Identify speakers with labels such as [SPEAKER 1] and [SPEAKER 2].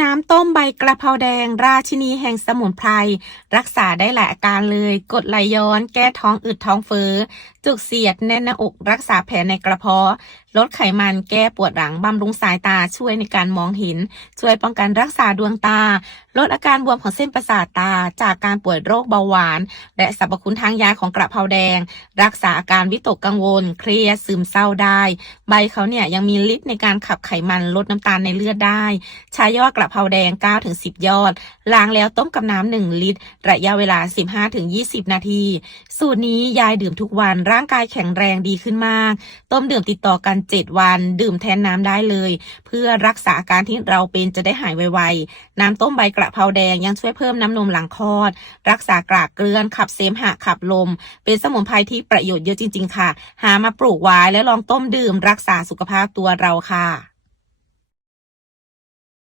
[SPEAKER 1] น้ำต้มใบกระเพราแดง ราชินีแห่งสมุนไพร รักษาได้หลายอาการเลย กดไหลย้อน แก้ท้องอืดท้องเฟ้อ จุกเสียด แน่นหน้าอก รักษาแผลในกระเพาะ ลดไขมันแก้ปวดหลังบำรุงสายตาช่วยในการมองเห็น ช่วยป้องกันรักษาดวงตา ลดอาการบวมของเส้นประสาทตา จากการป่วยโรคเบาหวาน และสรรพคุณทางยาของกระเพราแดง รักษาอาการวิตกกังวล เครียดซึมเศร้าได้ ใบเขาเนี่ยยังมีฤทธิ์ในการขับไขมันลดน้ำตาลในเลือดได้ ใช้ยอดกระเพราแดง 9-10 ยอด ล้างแล้วต้มกับน้ำ1ลิตร ระยะเวลา 15-20 นาที สูตรนี้ยายดื่มทุกวันร่างกายแข็งแรงดีขึ้นมาก ต้มดื่มติดต่อกัน7วัน ดื่มแทนน้ำได้เลย เพื่อรักษาอาการที่เราเป็นจะได้หายไวๆ น้ำต้มใบกระเพราแดงยังช่วยเพิ่มน้ำนมหลังคลอด รักษากรากเกลือนขับเสมหะขับลม เป็นสมุนไพรที่ประโยชน์เยอะจริง ๆ ค่ะ หามาปลูกไว้แล้วลองต้มดื่มรักษาสุขภาพตัวเราค่ะ